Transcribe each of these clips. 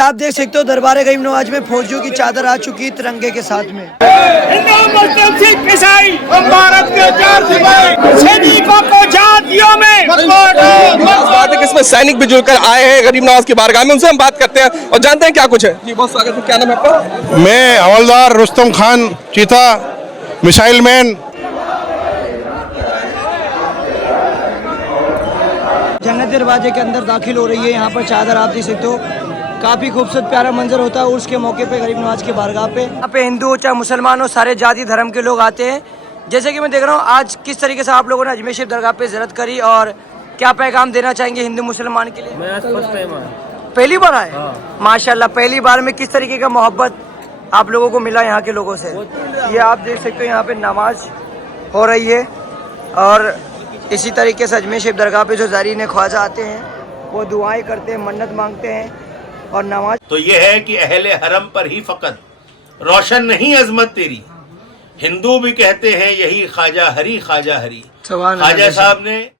आप देख सकते हो दरबार गरीब नवाज में फौजियों की चादर आ चुकी है तिरंगे के साथ में। हिंदू मुस्लिम सिख ईसाई हम भारत के चार सिपाही सैनिकों को जातियों में बात है कि इसमें सैनिक भी जुड़कर आए हैं गरीब नवाज की बारगाह में। उनसे हम बात करते हैं और जानते हैं क्या कुछ है। जी बहुत स्वागत है। क्या नाम है आपका? मैं हवलदार रुस्तम खान चीता मिसाइल मैन। जन्नत दरवाजे के अंदर दाखिल हो रही है। यहाँ पर चादर आप देख सकते हो, काफी खूबसूरत प्यारा मंजर होता है उर्स के मौके पे गरीब नवाज की बारगाह पे। यहाँ पे हिंदू हो चाहे मुसलमान हो, सारे जाति धर्म के लोग आते हैं। जैसे कि मैं देख रहा हूँ आज किस तरीके से आप लोगों ने अजमेर शरीफ दरगाह पे ज़ियारत करी और क्या पैगाम देना चाहेंगे हिंदू मुसलमान के लिए? मैं आज फर्स्ट टाइम आया। पहली बार आए? माशाल्लाह, पहली बार में किस तरीके का मोहब्बत आप लोगों को मिला यहाँ के लोगों से? ये आप देख सकते हो यहाँ पे नमाज हो रही है और इसी तरीके से अजमेर शरीफ दरगाह पे जो ज़ारीन ख्वाजा आते हैं वो दुआएं करते हैं, मन्नत मांगते हैं और नमाज। तो ये है कि अहले हरम पर ही फकत रोशन नहीं अजमत तेरी, हिंदू भी कहते हैं यही ख्वाजा हरी ख्वाजा हरी। ख्वाजा साहब ने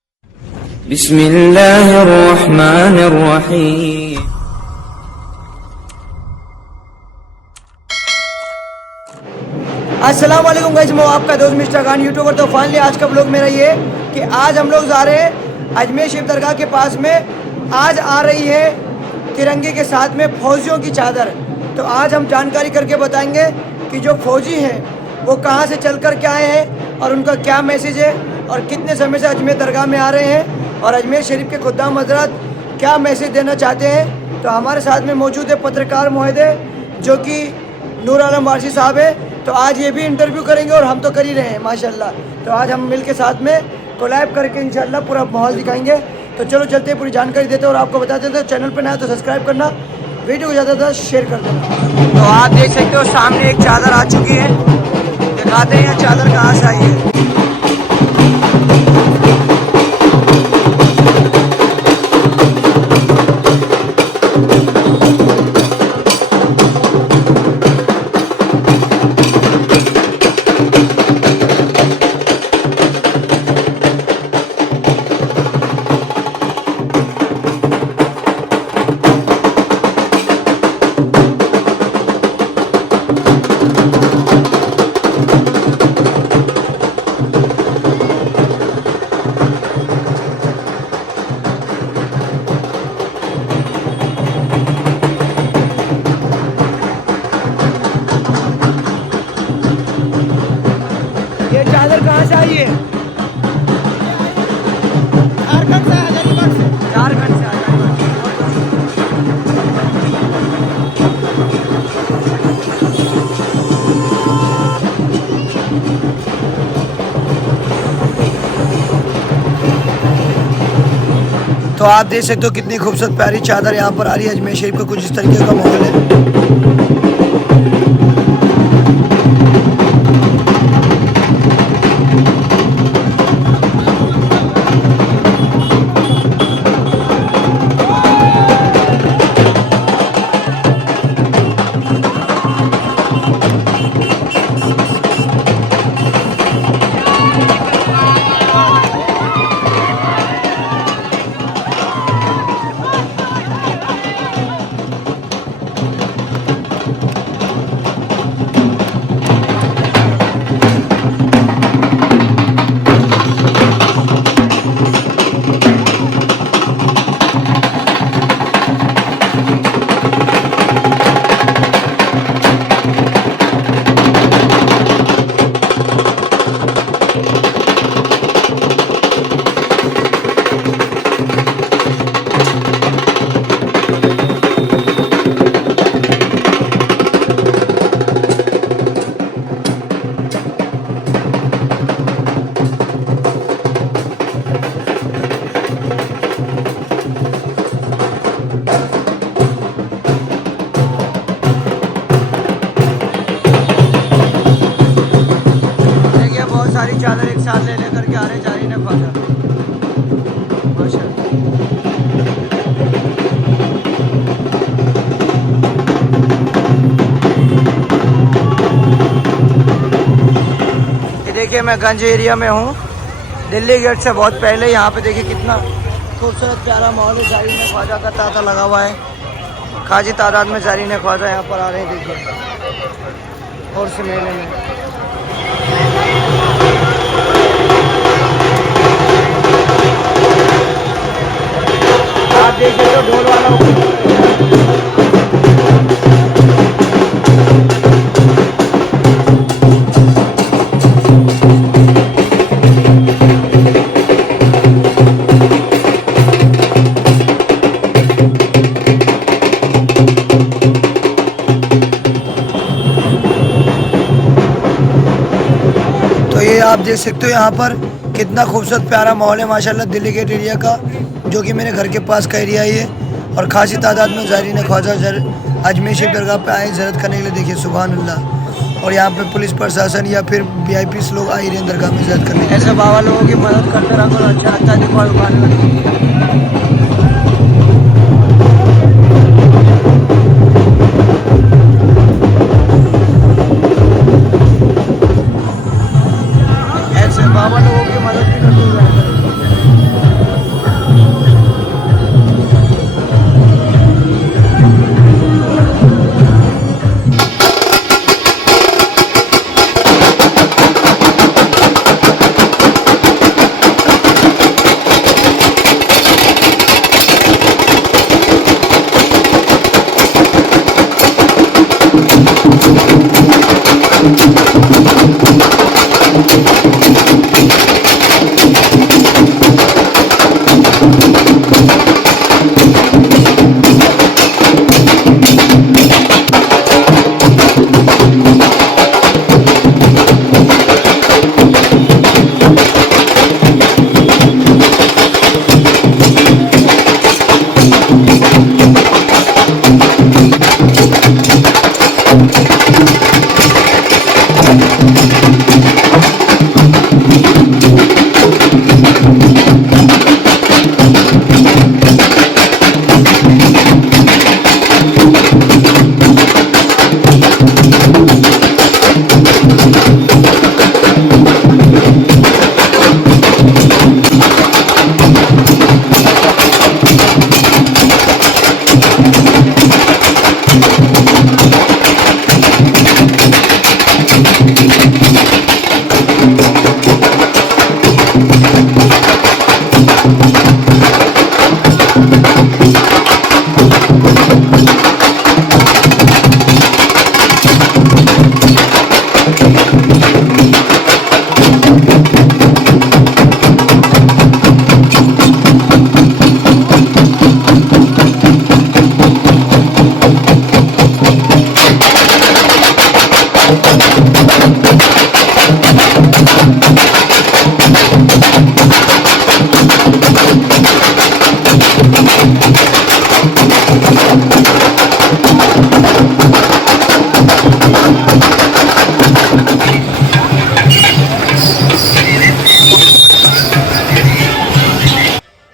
बिस्मिल्लाहिर्रहमानिर्रहीम। अस्सलाम वालेकुम गाइस, मैं आपका दोस्त मिस्टर खान यूट्यूबर। तो फाइनली आज का ब्लॉग मेरा ये कि आज हम लोग जा रहे हैं अजमेर शरीफ दरगाह के पास में। आज आ रही है तिरंगे के साथ में फौजियों की चादर। तो आज हम जानकारी करके बताएंगे कि जो फौजी हैं वो कहाँ से चलकर के आए हैं और उनका क्या मैसेज है और कितने समय से अजमेर दरगाह में आ रहे हैं और अजमेर शरीफ के खुद्दाम हज़रात क्या मैसेज देना चाहते हैं। तो हमारे साथ में मौजूद है पत्रकार महोदय जो कि नूर आलम वारसी साहब है। तो आज ये भी इंटरव्यू करेंगे और हम तो कर ही रहे हैं माशाल्लाह। तो आज हम मिल के साथ में कोलैब करके इंशाल्लाह पूरा माहौल दिखाएंगे। तो चलो चलते हैं, पूरी जानकारी देते हैं और आपको बता देते हैं। चैनल पर नया तो सब्सक्राइब करना, वीडियो को ज़्यादा से ज़्यादा शेयर कर देना। तो आप देख सकते हो सामने एक चादर आ चुकी है, दिखाते हैं चादर कहाँ से आई है। ये चादर कहाँ से आई है? झारखंड से, हजारीबाग से। झारखंड से, हजारीबाग से। तो आप देख सकते हो कितनी खूबसूरत प्यारी चादर यहाँ पर आ रही है। अजमेर शरीफ का कुछ इस तरीके का माहौल है। सारी चादर एक साथ ले लेकर के आ रहे जा रही है ख्वाजा माशाल्लाह। ये देखिए मैं गंज एरिया में हूँ, दिल्ली गेट से बहुत पहले। यहाँ पे देखिए कितना खूबसूरत प्यारा माहौल है। साइड में ख्वाजा का ताता लगा हुआ है, खासी तादाद में ज़ारीन ख्वाजा यहाँ पर आ रहे हैं। देखिए और से मेले में आप देख सकते हो ढोल वाला। तो ये आप देख सकते हो यहाँ पर कितना खूबसूरत प्यारा माहौल है माशाल्लाह दिल्ली गेट एरिया का, जो कि मेरे घर के पास का एरिया ही है। और खासी तादाद में ज़ारीन ख्वाजा अजमेर शरीफ दरगाह पे आए ज़ियारत करने के लिए। देखिए सुभान अल्लाह। और यहाँ पे पुलिस प्रशासन या फिर VIP लोग आ ही रहे हैं दरगाह में ज़ियारत करने। ऐसे बाबा लोगों की मदद करते रहो तो अच्छा लगता है। बाबा लोगों की मदद भी करते हुए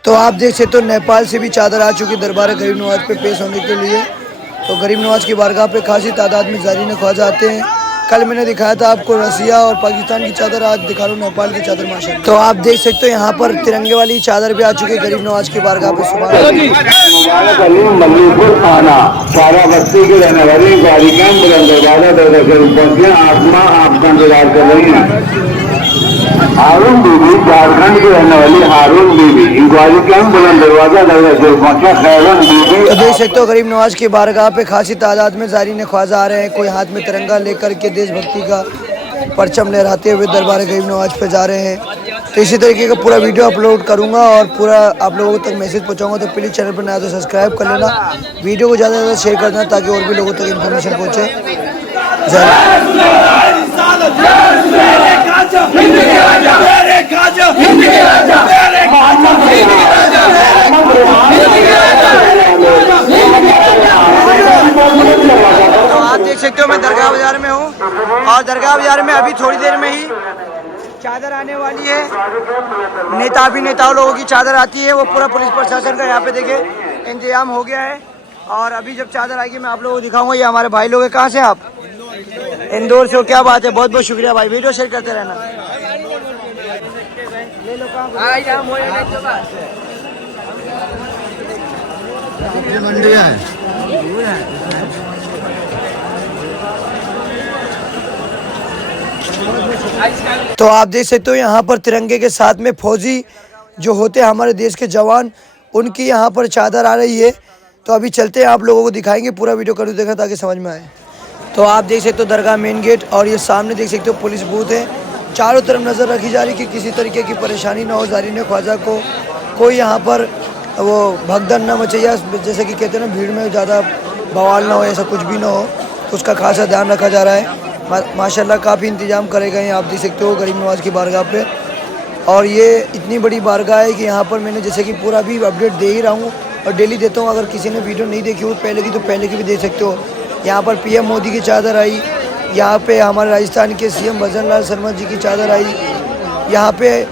तो आप देख सकते हो नेपाल से भी चादर आ चुकी दरबार गरीब नवाज पे पेश होने के लिए। तो गरीब नवाज की बारगाह पे खासी तादाद में ज़ारीन ख्वाजा आते हैं। कल मैंने दिखाया था आपको रसिया और पाकिस्तान की चादर, आज दिखा रहा हूँ नेपाल की चादर माशाल्लाह। तो आप देख सकते हो यहाँ पर तिरंगे वाली चादर भी आ चुकी है गरीब नवाज की बारगाह पे। हारून बीबी झारखंड की रहने वाली हारून बीबी इंक्वायरी कैंप बुलंद दरवाजा पहुंचा खैरन बीबी। तो देख सकते हो गरीब नवाज की बारगाह पे खासी तादाद में ज़ारीन ख्वाजा आ रहे हैं। कोई हाथ में तिरंगा लेकर के देशभक्ति का परचम लहराते हुए दरबार गरीब नवाज पे जा रहे हैं। तो इसी तरीके का पूरा वीडियो अपलोड करूंगा और पूरा आप लोगों तक मैसेज पहुंचाऊंगा। तो प्लीज़ चैनल पर नया तो सब्सक्राइब कर लेना, वीडियो को ज़्यादा से ज़्यादा शेयर कर देना ताकि और भी लोगों तक इन्फॉर्मेशन पहुँचे। तो आप देख सकते हो मैं दरगाह बाजार में हूँ और दरगाह बाजार में अभी थोड़ी देर में ही चादर आने वाली है। नेताओं लोगों की चादर आती है, वो पूरा पुलिस प्रशासन का यहाँ पे देखे इंतजाम हो गया है। और अभी जब चादर आएगी मैं आप लोगों को दिखाऊंगा। ये हमारे भाई लोग हैं। कहाँ से आप? इंदौर से हो। क्या बात है, बहुत बहुत शुक्रिया भाई, वीडियो शेयर करते रहना। तो आप देख सकते हो यहाँ पर तिरंगे के साथ में फौजी जो होते हैं हमारे देश के जवान, उनकी यहाँ पर चादर आ रही है। तो अभी चलते हैं, आप लोगों को दिखाएंगे, पूरा वीडियो कर देखा ताकि समझ में आए। तो आप देख सकते हो दरगाह मेन गेट, और ये सामने देख सकते हो पुलिस बूथ है। चारों तरफ नज़र रखी जा रही कि किसी तरीके की परेशानी ना हो, ज़ारिन ख्वाजा को कोई यहाँ पर वो भगदड़ ना मचे, या जैसे कि कहते हैं ना भीड़ में ज़्यादा बवाल ना हो, ऐसा कुछ भी ना हो, तो उसका खासा ध्यान रखा जा रहा है। माशाल्लाह काफ़ी इंतजाम करे गए हैं, आप देख सकते हो गरीब नवाज की बारगाह पे। और ये इतनी बड़ी बारगाह है कि यहाँ पर मैंने जैसे कि पूरा भी अपडेट दे ही रहा हूँ और डेली देता हूँ। अगर किसी ने वीडियो नहीं देखी हो पहले की, तो पहले की भी देख सकते हो। यहाँ पर पीएम मोदी की चादर आई, यहाँ पे हमारे राजस्थान के सीएम भजन लाल शर्मा जी की चादर आई, यहाँ पे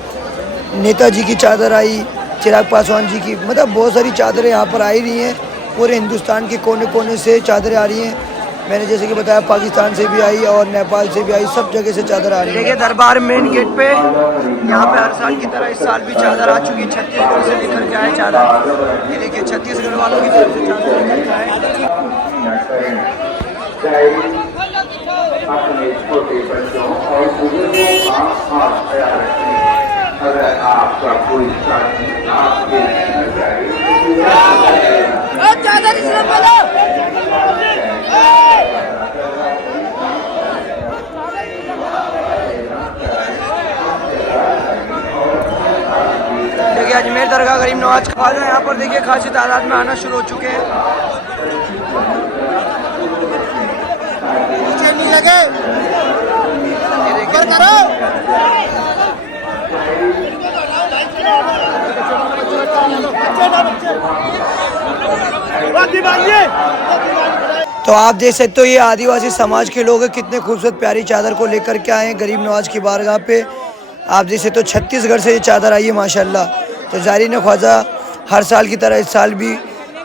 नेताजी की चादर आई, चिराग पासवान जी की, मतलब बहुत सारी चादरें यहाँ पर आई रही हैं। पूरे हिंदुस्तान के कोने कोने से चादरें आ रही हैं। मैंने जैसे कि बताया पाकिस्तान से भी आई और नेपाल से भी आई, सब जगह से चादर आ रही है। देखिए दरबार मेन गेट पे यहाँ पे हर साल की तरह इस साल भी चादर आ चुकी है। छत्तीसगढ़ से लेकर के आए चादर, ये देखिए छत्तीसगढ़ वालों की तरफ से चादर लेकर के आए। अपने छोटे बच्चों और बुजुर्गों का हाथ ख्याल रखें। अगर आपका कोई साथी आपके न जाए देखिए अजमेर दरगाह गरीब नवाज ख्वाजा यहाँ पर देखिए खासी तादाद में आना शुरू हो चुके हैं। तो आप देख सकते हो ये आदिवासी समाज के लोग हैं, कितने खूबसूरत प्यारी चादर को लेकर के आए हैं गरीब नवाज की बारगाह पे। आप देख सकते हो छत्तीसगढ़ से ये चादर आई है माशाल्लाह। तो ज़ारिन ख्वाजा हर साल की तरह इस साल भी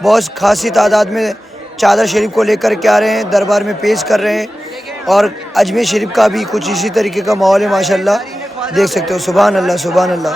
बहुत खासी तादाद में चादर शरीफ को लेकर के आ रहे हैं, दरबार में पेश कर रहे हैं। और अजमेर शरीफ का भी कुछ इसी तरीके का माहौल है माशाल्लाह, देख सकते हो। सुभान अल्लाह सुभान अल्लाह।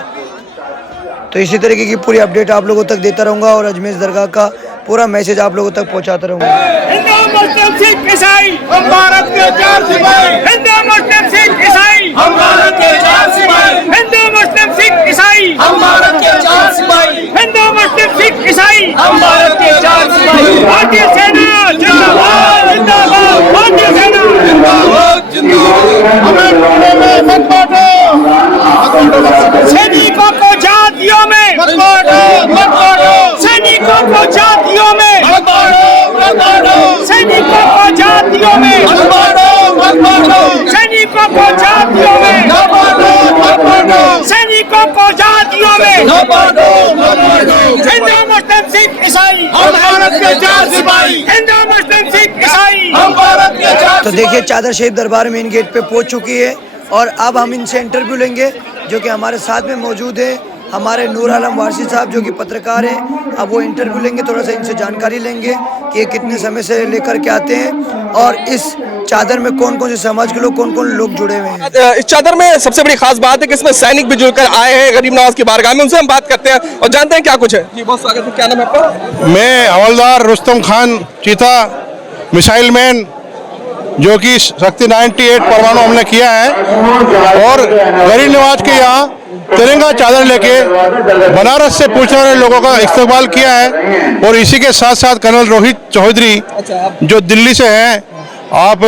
तो इसी तरीके की पूरी अपडेट आप लोगों तक देता रहूँगा और अजमेर दरगाह का पूरा मैसेज आप लोगों तक पहुँचाता रहूँगा। हिंदू मुस्लिम सिख ईसाई हम भारत के चार सिपाही, हिंदू मुस्लिम सिख ईसाई हम भारत के चार सिपाही, हिंदू मुस्लिम सिख ईसाई हम भारत के चार सिपाही, हिंदू मुस्लिम सिख ईसाई हम भारत के चार सिपाही। भारतीय सेना जिंदाबाद जिंदाबाद, भारतीय सेना जिंदाबाद जिंदाबाद। हमें पुणे में मत बांटो, सैनिकों को जातियों में मत बांटो, मत बांटो, सैनिकों को जातियों में मत बांटो, मत बांटो, सैनिकों को जातियों में मत बांटो, मत बांटो, सैनिकों को जातियों में मत बांटो, मत बांटो, सैनिकों को जातियों में मत बांटो, मत बांटो। हिंदू मुस्लिम सिख ईसाई हम भारत के चार सिपाही, हिंदू मुस्लिम सिख ईसाई हम भारत के चार। तो देखिए चादर शरीफ दरबार मेन गेट पे पहुंच चुकी है और अब हम इनसे इंटरव्यू लेंगे, जो कि हमारे साथ में मौजूद है हमारे नूर आलम वारसी साहब, जो कि पत्रकार हैं। अब वो इंटरव्यू लेंगे, थोड़ा सा इनसे जानकारी लेंगे कि ये कितने समय से लेकर के आते हैं और इस चादर में कौन कौन से समाज के लोग, कौन कौन लोग जुड़े हुए हैं। इस चादर में सबसे बड़ी खास बात है कि इसमें सैनिक भी जुड़कर आए हैं गरीब नवाज की बारगाह में। उनसे हम बात करते हैं और जानते हैं क्या कुछ है। जी बहुत स्वागत है, क्या नाम है आपका? मैं हवलदार रुस्तम खान चीता, मिसाइल मैन, जो कि शक्ति 98 परमाणु हमने किया है। और गरीब नवाज के यहाँ तिरंगा चादर लेके बनारस से पूछने वाले लोगों का इस्तेमाल किया है। और इसी के साथ साथ कर्नल रोहित चौधरी जो दिल्ली से हैं, आप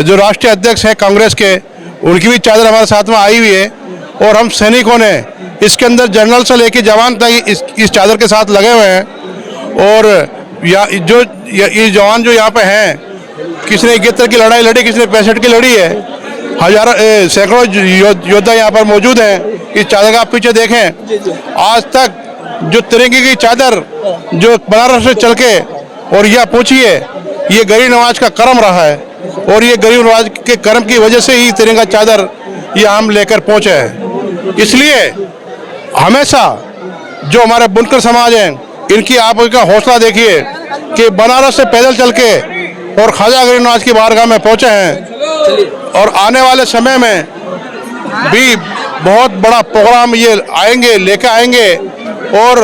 जो राष्ट्रीय अध्यक्ष हैं कांग्रेस के, उनकी भी चादर हमारे साथ में आई हुई है। और हम सैनिकों ने इसके अंदर जनरल से लेके जवान तक इस चादर के साथ लगे हुए हैं। और ये जवान जो यहाँ पे हैं, किसी ने 71 की लड़ाई लड़ी, किसी ने 65 की लड़ी है। हजारों सैकड़ों योद्धा यहाँ पर मौजूद हैं। इस चादर का आप पीछे देखें, आज तक जो तिरंगे की चादर जो बनारस से चल के और यह पहुंची है, ये गरीब नवाज का कर्म रहा है। और ये गरीब नवाज के कर्म की वजह से ही तिरंगा चादर ये हम लेकर पहुंचे हैं। इसलिए हमेशा जो हमारे बुनकर समाज हैं, इनकी आप इनका हौसला देखिए कि बनारस से पैदल चल के और ख्वाजा गरीब नवाज की बारगाह में पहुंचे हैं। और आने वाले समय में भी बहुत बड़ा प्रोग्राम ये आएंगे, लेकर आएंगे। और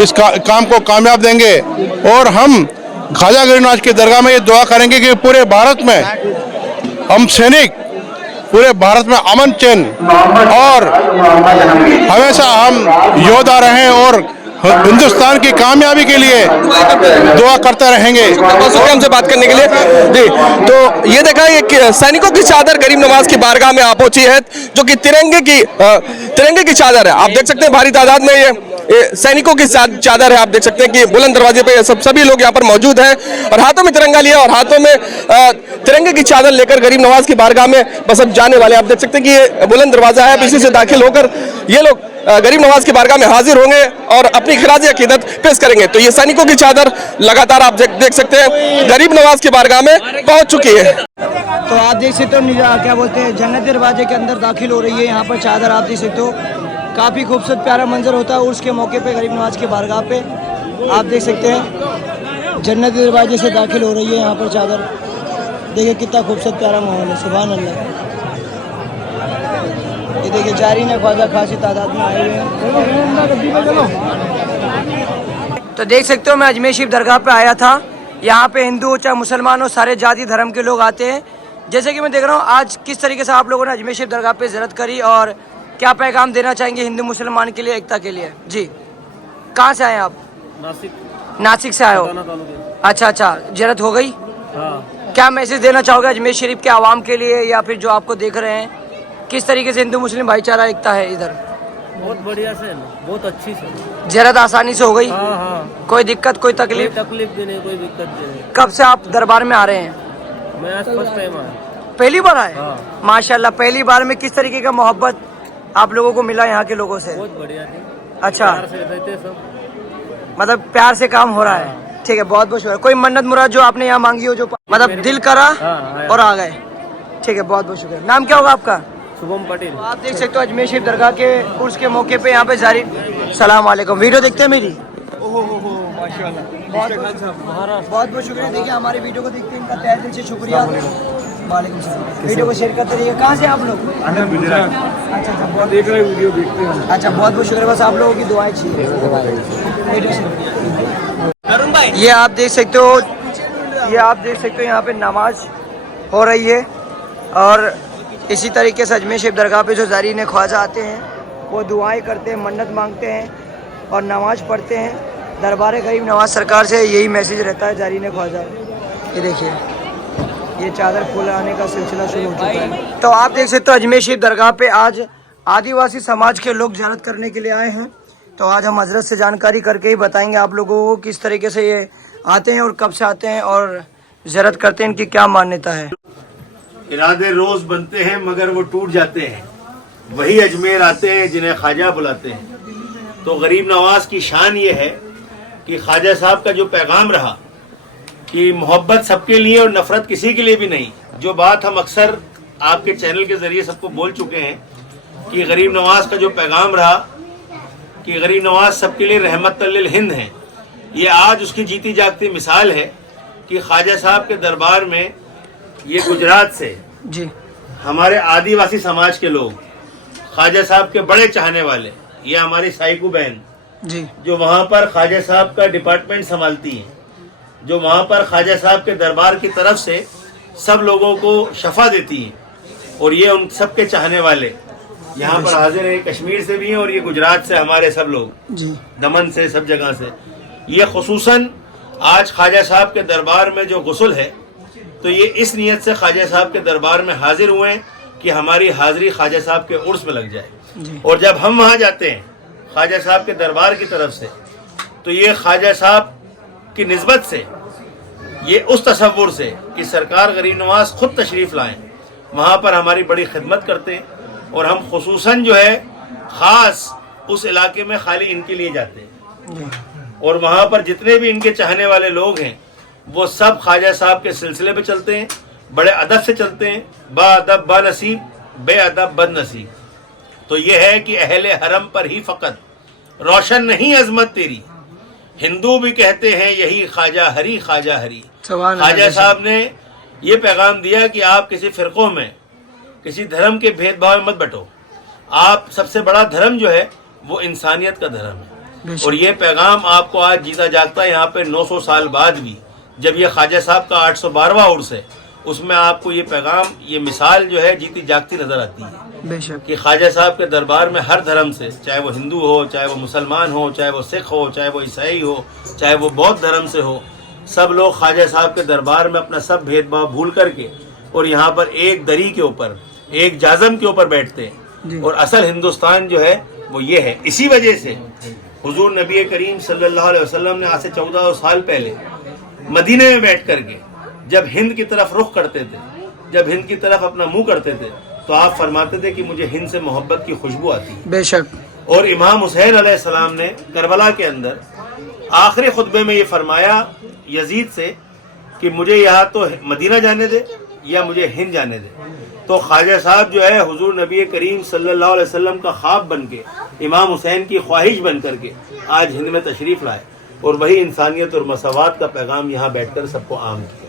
इस काम को कामयाब देंगे। और हम ख्वाजा गरीब नवाज की दरगाह में ये दुआ करेंगे कि पूरे भारत में हम सैनिक पूरे भारत में अमन चैन और हमेशा हम योद्धा रहें और हिंदुस्तान की कामयाबी के लिए दुआ करते रहेंगे। बहुत शुक्रिया हमसे बात करने के लिए जी। तो ये देखा ये सैनिकों की चादर गरीब नवाज की बारगाह में आ पहुंची है, जो कि तिरंगे की चादर है। आप देख सकते हैं भारी तादाद में ये सैनिकों की चादर है। आप देख सकते हैं कि बुलंद दरवाजे पे सभी लोग यहाँ पर मौजूद हैं और हाथों में तिरंगा लिया और हाथों में तिरंगे की चादर लेकर गरीब नवाज की बारगाह में बस अब जाने वाले। आप देख सकते हैं कि ये बुलंद दरवाजा है, इसी से दाखिल होकर ये लोग गरीब नवाज की बारगाह में हाजिर होंगे और अपनी खिराज अकीदत पेश करेंगे। तो ये सैनिकों की चादर लगातार आप देख सकते हैं गरीब नवाज की बारगाह में पहुंच चुकी है। तो आप देख सकते हो क्या बोलते हैं जन्नत दरवाजे के अंदर दाखिल हो रही है। यहाँ पर चादर आप देख सकते हो, काफ़ी खूबसूरत प्यारा मंजर होता है उर्स के मौके पे गरीब नवाज के बारगाह पे। आप देख सकते हैं जन्नत दरवाजे से दाखिल हो रही है यहाँ पर चादर। देखिए कितना खूबसूरत प्यारा माहौल है, सुभान अल्लाह। ये देखिए जारी ने ख्वाजा खासी तादाद में आए हुए हैं। तो देख सकते हो मैं अजमेर शरीफ दरगाह पे आया था। यहाँ पे हिंदू हो चाहे मुसलमान हो, सारे जाति धर्म के लोग आते हैं। जैसे कि मैं देख रहा हूँ आज किस तरीके से आप लोगों ने अजमेर शरीफ दरगाह पे ज़ियारत करी और क्या पैगाम देना चाहेंगे हिंदू मुसलमान के लिए, एकता के लिए। जी कहाँ से आए आप? नासिक से आए हो? अच्छा, ज़ियारत हो गई? क्या मैसेज देना चाहोगे अजमेर शरीफ के आवाम के लिए या फिर जो आपको देख रहे हैं, किस तरीके से हिंदू मुस्लिम भाईचारा एकता है इधर? बहुत बढ़िया से, बहुत अच्छी से। ज़ियारत आसानी से हो गई? हाँ। कोई दिक्कत कोई तकलीफ? भी नहीं, कोई दिक्कत भी नहीं। कब से आप दरबार में आ रहे हैं? मैं आज फर्स्ट टाइम आया। पहली बार आए? हाँ। माशाल्लाह। पहली बार में किस तरीके का मोहब्बत आप लोगों को मिला यहाँ के लोगों से? बहुत बढ़िया थी। अच्छा, प्यार से रहते सब, मतलब प्यार से काम हो रहा है। ठीक है, बहुत बहुत शुक्रिया। कोई मन्नत मुराद जो आपने यहाँ मांगी हो, जो मतलब दिल करा और आ गए? ठीक है, बहुत बहुत शुक्रिया। नाम क्या होगा आपका? शुभम पटेल। आप देख सकते हो अजमेर शरीफ दरगाह के उर्स के मौके पे यहाँ पे जारी। सलाम वालेकुम। वीडियो देखते हैं मेरी? बहुत बहुत शुक्रिया। देखिए हमारी वीडियो को देखते हैं, इनका तहे दिल से शुक्रिया। वालेकुम सलाम। वीडियो को शेयर करते रहिए। कहाँ से आप लोग? अच्छा, बहुत देख रहे वीडियो देखते हैं। अच्छा, बहुत बहुत शुक्रिया। बस आप लोगों की दुआएं चाहिए। ये आप देख सकते हो, यहाँ पे नमाज हो रही है और इसी तरीके से अजमेर शरीफ दरगाह पे जो ज़ारीन ख्वाजा आते हैं वो दुआएं करते हैं, मन्नत मांगते हैं और नमाज पढ़ते हैं। दरबार गरीब नवाज सरकार से यही मैसेज रहता है ज़ारीन ख्वाजा। ये देखिए ये चादर फुलाने का सिलसिला शुरू हो चुका है। तो आप देख सकते हो अजमेर शरीफ दरगाह पे आज आदिवासी समाज के लोग ज़ियारत करने के लिए आए हैं। तो आज हम हजरत से जानकारी करके ही बताएंगे आप लोगों को किस तरीके से ये आते हैं और कब से आते हैं और ज़ियारत करते हैं, इनकी क्या मान्यता है। इरादे रोज बनते हैं मगर वो टूट जाते हैं, वही अजमेर आते हैं जिन्हें ख्वाजा बुलाते हैं। तो गरीब नवाज की शान ये है कि ख्वाजा साहब का जो पैगाम रहा कि मोहब्बत सबके लिए और नफरत किसी के लिए भी नहीं, जो बात हम अक्सर आपके चैनल के जरिए सबको बोल चुके हैं कि गरीब नवाज का जो पैगाम रहा कि गरीब नवाज सबके लिए रहमत लिल हिंद है, ये आज उसकी जीती जागती मिसाल है कि ख्वाजा साहब के दरबार में ये गुजरात से जी हमारे आदिवासी समाज के लोग, ख्वाजा साहब के बड़े चाहने वाले, ये हमारी साइकू बहन जी जो वहाँ पर ख्वाजा साहब का डिपार्टमेंट संभालती हैं, जो वहाँ पर ख्वाजा साहब के दरबार की तरफ से सब लोगों को शफा देती हैं, और ये उन सब के चाहने वाले यहाँ पर हाजिर है। कश्मीर से भी हैं और ये गुजरात से हमारे सब लोग जी, दमन से, सब जगह से। ये खुसूसन आज ख्वाजा साहब के दरबार में जो गुस्ल है, तो ये इस नीयत से ख्वाजा साहब के दरबार में हाजिर हुए हैं कि हमारी हाजिरी ख्वाजा साहब के उर्स में लग जाए। और जब हम वहाँ जाते हैं ख्वाजा साहब के दरबार की तरफ से, तो ये ख्वाजा साहब की निस्बत से, ये उस तसव्वुर से कि सरकार गरीब नवाज खुद तशरीफ़ लाएं, वहाँ पर हमारी बड़ी खिदमत करते हैं। और हम खुसूसन जो है ख़ास उस इलाके में खाली इनके लिए जाते हैं, और वहाँ पर जितने भी इनके चाहने वाले लोग हैं वो सब ख्वाजा साहब के सिलसिले पे चलते हैं, बड़े अदब से चलते हैं, बाअदब बानसीब, बेअदब बदनसीब। तो ये है कि अहले हरम पर ही फ़कत रोशन नहीं अजमत तेरी, हिंदू भी कहते हैं यही ख्वाजा हरी ख्वाजा हरी। ख्वाजा साहब ने ये पैगाम दिया कि आप किसी फ़िरक़ों में, किसी धर्म के भेदभाव में मत बटो। आप सबसे बड़ा धर्म जो है वो इंसानियत का धर्म है। बेशक। और ये पैगाम आपको आज जीता जागता है यहाँ पे 900 साल बाद भी, जब ये ख्वाजा साहब का 812वां उर्स है, उसमें आपको ये पैगाम, ये मिसाल जो है जीती जागती नजर आती है बेशक कि ख्वाजा साहब के दरबार में हर धर्म से, चाहे वो हिंदू हो, चाहे वो मुसलमान हो, चाहे वो सिख हो, चाहे वो ईसाई हो, चाहे वो बौद्ध धर्म से हो, सब लोग ख्वाजा साहब के दरबार में अपना सब भेदभाव भूल करके और यहाँ पर एक दरी के ऊपर, एक जाजम के ऊपर बैठते हैं। और असल हिंदुस्तान जो है वो ये है। इसी वजह से हुजूर नबी करीम सल्लल्लाहु अलैहि वसल्लम ने आज से 14 साल पहले मदीने में बैठ करके जब हिंद की तरफ रुख करते थे, जब हिंद की तरफ अपना मुंह करते थे, तो आप फरमाते थे कि मुझे हिंद से मोहब्बत की खुशबू आती है। बेशक। और इमाम हुसैन अलैहिस्सलाम ने करबला के अंदर आखिरी खुतबे में ये फरमाया यजीद से कि मुझे यहाँ तो मदीना जाने दे या मुझे हिंद जाने दे। तो ख्वाजा साहब जो है हुजूर नबी करीम सल्लल्लाहु अलैहि वसल्लम का ख्वाब बन के, इमाम हुसैन की ख्वाहिश बन करके आज हिंद में तशरीफ़ लाए और वही इंसानियत और मसावात का पैगाम यहाँ बैठकर सबको आम किया।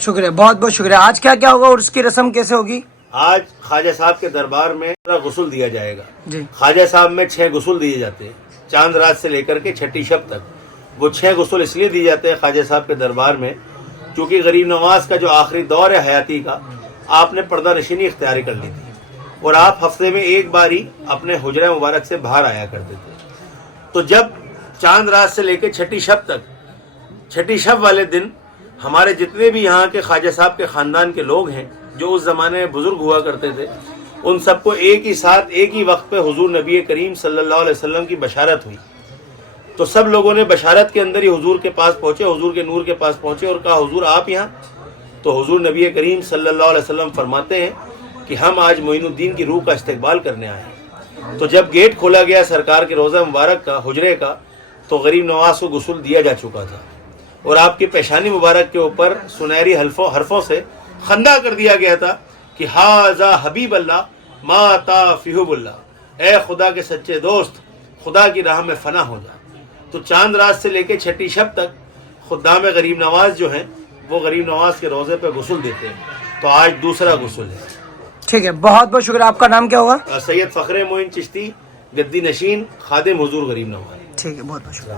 शुक्रिया, बहुत बहुत शुक्रिया। आज क्या क्या होगा और उसकी रस्म कैसे होगी? आज ख्वाजा साहब के दरबार में गुस्ल दिया जाएगा जी। ख्वाजा साहब में 6 गुस्ल दिए जाते हैं, चांद रात से लेकर के छठी शब तक। वो 6 गुस्ल इसलिए दिए जाते हैं ख्वाजा साहब के दरबार में क्योंकि गरीब नवाज का जो आखिरी दौर है हयाती का, आपने पर्दा नशीनी इख्तियार कर ली थी और आप हफ्ते में एक बार ही अपने हुजरा मुबारक से बाहर आया करते थे। तो जब चांद रात से लेकर छठी शब तक, छठी शब वाले दिन हमारे जितने भी यहाँ के ख्वाजा साहब के ख़ानदान के लोग हैं जो उस ज़माने में बुज़ुर्ग हुआ करते थे, उन सबको एक ही साथ एक ही वक्त पे हुजूर नबी करीम सल्लल्लाहु अलैहि वसल्लम की बशारत हुई। तो सब लोगों ने बशारत के अंदर ही हुजूर के पास पहुँचे, हुजूर के नूर के पास पहुँचे और कहा हुजूर आप यहाँ? तो हुजूर नबी करीम सल्लल्लाहु अलैहि वसल्लम फरमाते हैं कि हम आज मोइनुद्दीन की रूह का इस्तकबाल करने आए हैं। तो जब गेट खोला गया सरकार के रोज़ा मुबारक का, हुजरे का, तो गरीब नवाज को गुस्ल दिया जा चुका था और आपकी पेशानी मुबारक के ऊपर सुनहरी हरफों से खंदा कर दिया गया था कि हाजा हबीब अल्लाह माता फिहुबुल्ला, ए खुदा के सच्चे दोस्त, खुदा की राह में फना हो जा। तो चांद रात से लेकर छठी शब तक खुद्दाम गरीब नवाज जो हैं वो गरीब नवाज के रोज़े पे गुस्ल देते हैं। तो आज दूसरा गुस्ल है। ठीक है, बहुत बहुत शुक्रिया। आपका नाम क्या होगा? सैयद फ़खरे मोइन चिश्ती, गद्दी नशीन, खादिम हुजूर गरीब नवाज। ठीक है, बहुत बहुत शुक्रिया।